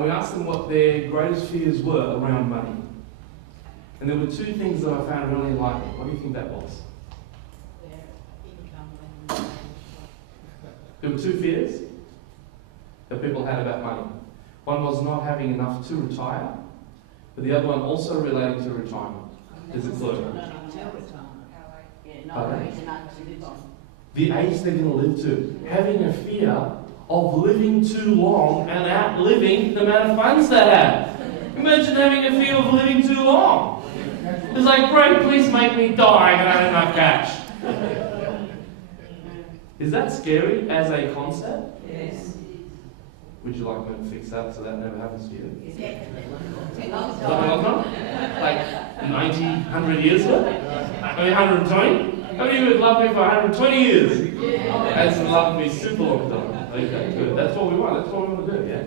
and we asked them what their greatest fears were around money. And there were two things that I found really enlightening. What do you think that was? There were two fears that people had about money. One was not having enough to retire, but the other one also relating to retirement. There's a clue. The age they're going to live to. Having a fear of living too long and outliving the amount of funds they have. Imagine having a fear of living too long. It's like, great, please make me die and I don't have cash. Is that scary as a concept? Yes. Would you like me to fix that so that never happens to you? Yes. Like 90, 100 years ago? Maybe 120? How many of you would love me for 120 years? As in love me super long time. Okay, good. That's what we want. That's what we want to do, yeah?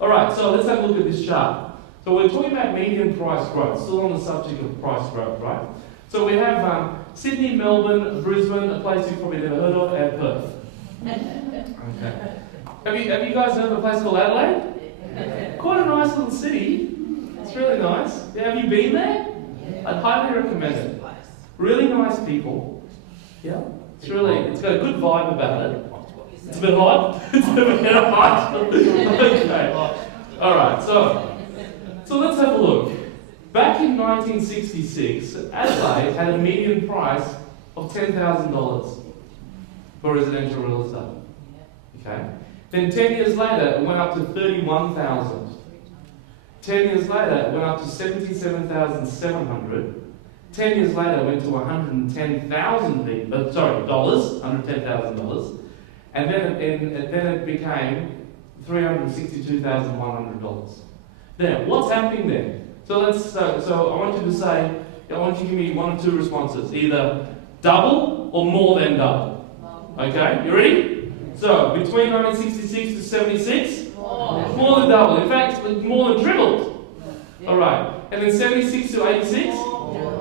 Alright, so let's have a look at this chart. So we're talking about median price growth, still on the subject of price growth, right? So we have Sydney, Melbourne, Brisbane, a place you've probably never heard of, and Perth. Okay. Have you guys heard of a place called Adelaide? Quite a nice little city. It's really nice. Yeah, have you been there? I'd highly recommend it. Really nice people. Yeah, it's got a good vibe about it. It's a bit hot. It's a bit hot. Okay. All right. So let's have a look. Back in 1966, Adelaide had a median price of $10,000 for residential real estate. Okay. Then 10 years later, it went up to 31,000. 10 years later, it went up to 77,700. 10 years later, it went to $110,000, $110,000. And then it became $362,100. Now, what's happening there? So I want you to give me one or two responses. Either double or more than double. Okay, you ready? So, between 1966 to 76? More than double. In fact, more than tripled. Alright. And then 76 to 86?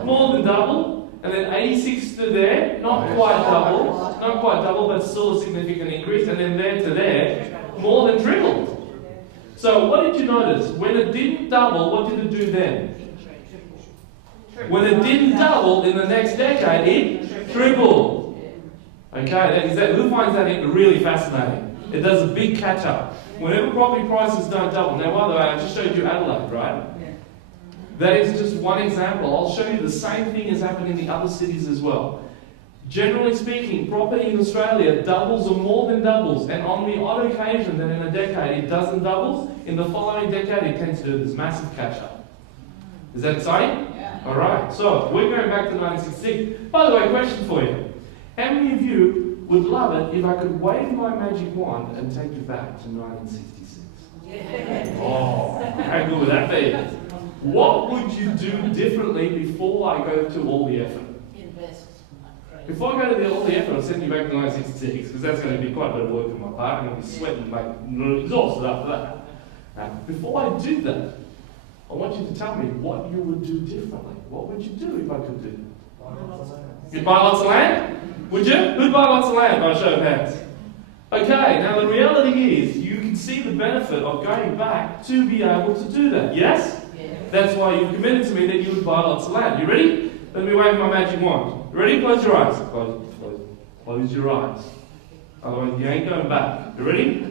More than double. And then 86 to there? Not quite double, but still a significant increase. And then there to there? More than tripled. So, what did you notice? When it didn't double, what did it do then? When it didn't double in the next decade, it tripled. Okay, who finds that really fascinating? It does a big catch up. Whenever property prices don't double. Now, by the way, I just showed you Adelaide, right? That is just one example. I'll show you the same thing has happened in the other cities as well. Generally speaking, property in Australia doubles or more than doubles, and on the odd occasion that in a decade it doesn't double, in the following decade it tends to do this massive catch up. Is that exciting? Yeah. Alright, so we're going back to 1966. By the way, question for you. How many of you would love it if I could wave my magic wand and take you back to 1966? Yeah. Oh, how good would that be? What would you do differently before I go to all the effort? Invest. Before I go to all the effort, I'll send you back to 1966, because that's going to be quite a bit of work on my part. I'm going to be sweating like exhausted after that. Now, before I do that, I want you to tell me what you would do differently. What would you do if I could do that? You'd buy lots of land? Would you? Who'd buy lots of land? By a show of hands. Okay, now the reality is, you can see the benefit of going back to be able to do that. Yes? That's why you committed to me that you would buy lots of land. You ready? Let me wave my magic wand. You ready? Close your eyes. Close your eyes. Otherwise, you ain't going back. You ready?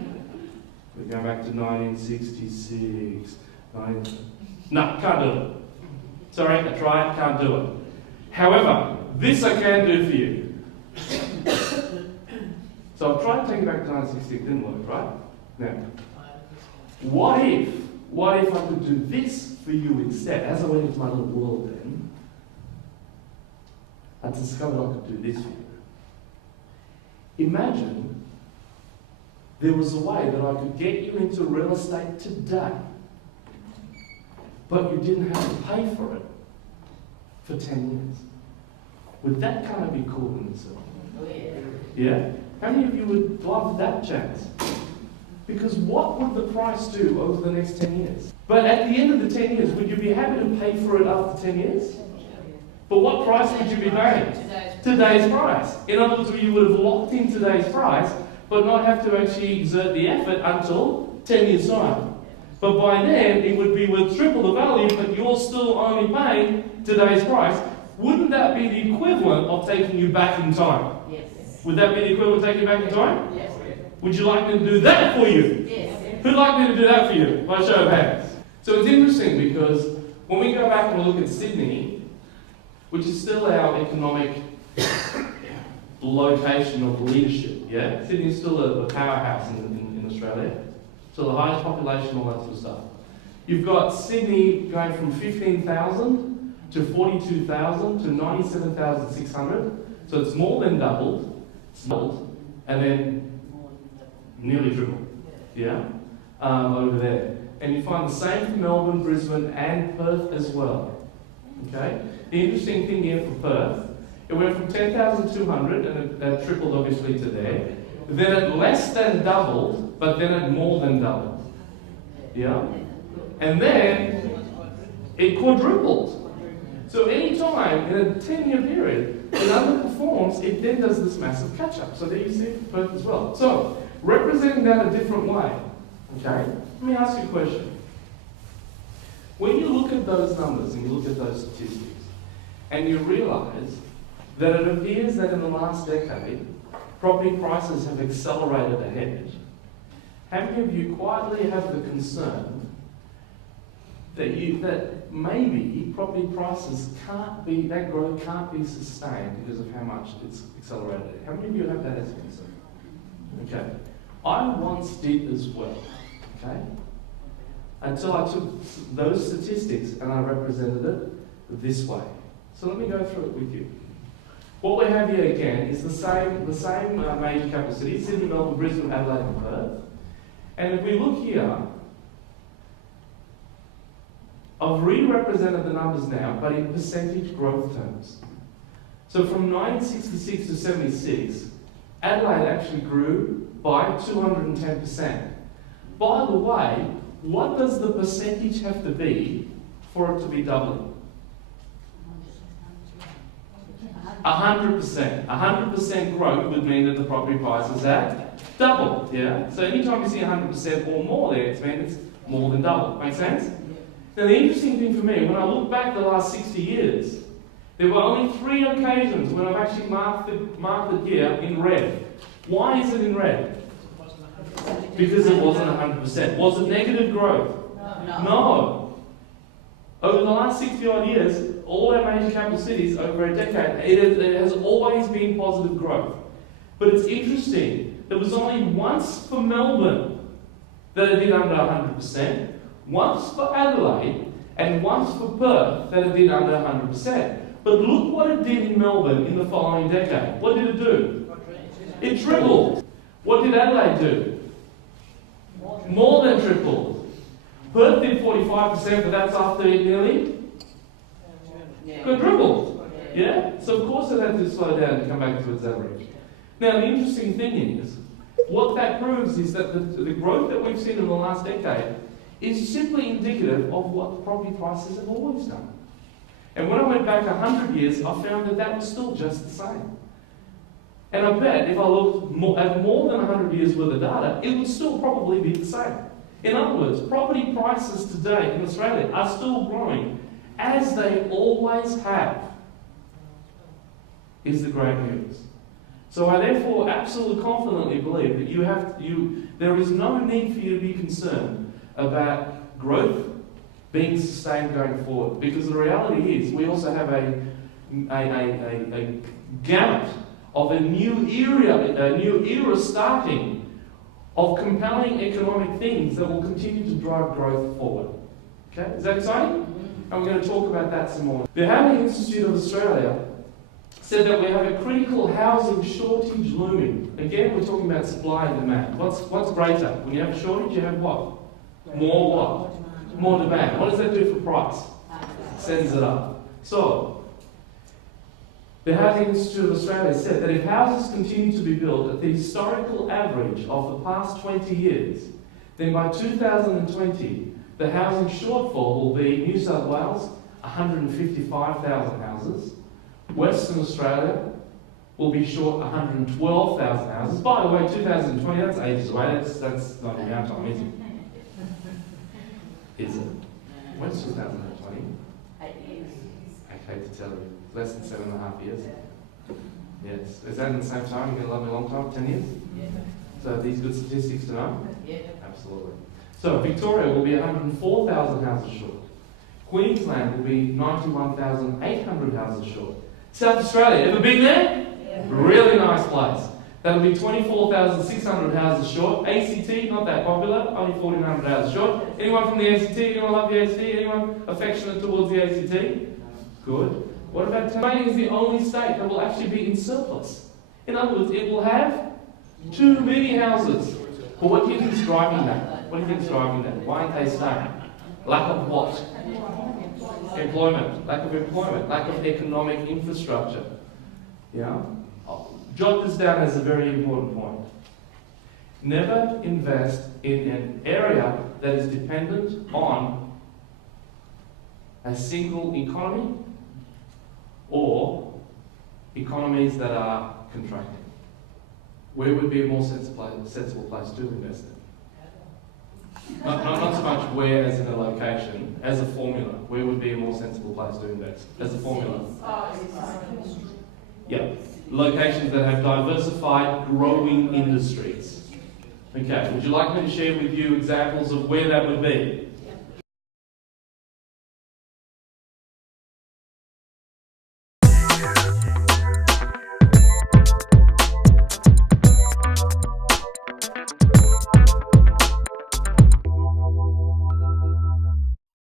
We're going back to 1966. No, can't do it. Sorry, I tried, can't do it. However, this I can do for you. So I've tried to take it back to 1966, didn't work, right? Now, what if I could do this for you instead? As I went into my little world then, I discovered I could do this for you. Imagine there was a way that I could get you into real estate today, but you didn't have to pay for it for 10 years. Would that kind of be cool in itself? Yeah? How many of you would love that chance? Because what would the price do over the next 10 years? But at the end of the 10 years, would you be happy to pay for it after 10 years? But what price would you be paying? Today's price. In other words, you would have locked in today's price, but not have to actually exert the effort until 10 years' time. But by then, it would be worth triple the value, but you're still only paying today's price. Wouldn't that be the equivalent of taking you back in time? Yes. Would that be the equivalent of taking you back in time? Yes. Would you like me to do that for you? Yes. Who'd like me to do that for you? By show of hands. So it's interesting because when we go back and look at Sydney, which is still our economic location of leadership, yeah? Sydney is still a powerhouse in Australia. So the highest population, all that sort of stuff. You've got Sydney going from 15,000 to 42,000 to 97,600. So it's more than doubled, and then nearly tripled, yeah, over there. And you find the same for Melbourne, Brisbane, and Perth as well. Okay. The interesting thing here for Perth, it went from 10,200, and it tripled obviously to there. Then it less than doubled, but then it more than doubled. Yeah? And then it quadrupled. So any time in a 10-year period it underperforms, it then does this massive catch-up. So there you see it for Perth as well. So, representing that a different way, okay? Let me ask you a question. When you look at those numbers and you look at those statistics, and you realise that it appears that in the last decade, property prices have accelerated ahead, how many of you quietly have the concern that maybe property prices can't be, that growth can't be sustained because of how much it's accelerated? How many of you have that as a concern? Okay. I once did as well, okay? Until I took those statistics and I represented it this way. So let me go through it with you. What we have here again is the same major capital cities, Sydney, Melbourne, Brisbane, Adelaide and Perth. And if we look here, I've re-represented the numbers now, but in percentage growth terms. So from 1966 to 76, Adelaide actually grew by 210%. By the way, what does the percentage have to be for it to be doubling? 100%. 100% growth would mean that the property prices have doubled. Yeah? So anytime you see 100% or more there, it means it's more than double. Make sense? Now the interesting thing for me, when I look back the last 60 years, there were only 3 occasions when I've actually marked it here in red. Why is it in red? Because it wasn't 100%. Was it negative growth? No. Over the last 60 odd years, all our major capital cities over a decade, it has always been positive growth. But it's interesting, there was only once for Melbourne that it did under 100%, once for Adelaide, and once for Perth that it did under 100%. But look what it did in Melbourne in the following decade. What did it do? It tripled. What did Adelaide do? More than tripled. Perth did 45%, but that's after it nearly quadrupled. Yeah? So of course it had to slow down and come back to its average. Now the interesting thing is, what that proves is that the growth that we've seen in the last decade is simply indicative of what property prices have always done. And when I went back 100 years, I found that that was still just the same. And I bet if I looked at more than 100 years worth of data, it would still probably be the same. In other words, property prices today in Australia are still growing as they always have, is the great news. So I therefore absolutely confidently believe that there is no need for you to be concerned about growth being sustained going forward. Because the reality is we also have a gamut of a new era starting of compelling economic things that will continue to drive growth forward. Okay, is that exciting? And we're going to talk about that some more. The Housing Institute of Australia said that we have a critical housing shortage looming. Again, we're talking about supply and demand. What's greater? When you have a shortage, you have what? More what? More demand. What does that do for price? Sends it up. So, the Housing Institute of Australia said that if houses continue to be built at the historical average of the past 20 years, then by 2020, the housing shortfall will be New South Wales, 155,000 houses. Western Australia will be short 112,000 houses. By the way, 2020, that's ages away. That's not the amount of time, is it? Is it? When's 2020? 8 years. I hate to tell you. Less than 7.5 years. Yes. Is that in the same time? You're going to love me a long time? 10 years? Yeah. So are these good statistics to know? Yeah. Absolutely. So Victoria will be 104,000 houses short. Queensland will be 91,800 houses short. South Australia, ever been there? Yeah. Really nice place. That'll be 24,600 houses short. ACT, not that popular, only 1,400 houses short. Anyone from the ACT? Anyone love the ACT? Anyone affectionate towards the ACT? Good. What about Tasmania? Is the only state that will actually be in surplus. In other words, it will have too many houses. But what do you think is driving that? What do you think is driving that? Why aren't they staying? Lack of what? Employment. Lack of employment. Lack of economic infrastructure. Yeah? Jot this down as a very important point. Never invest in an area that is dependent on a single economy or economies that are contracting. Where would be a more sensible place to invest in? Not so much where as in a location, as a formula. Where would be a more sensible place to invest? As a formula. Yeah. Locations that have diversified, growing industries. Okay, would you like me to share with you examples of where that would be?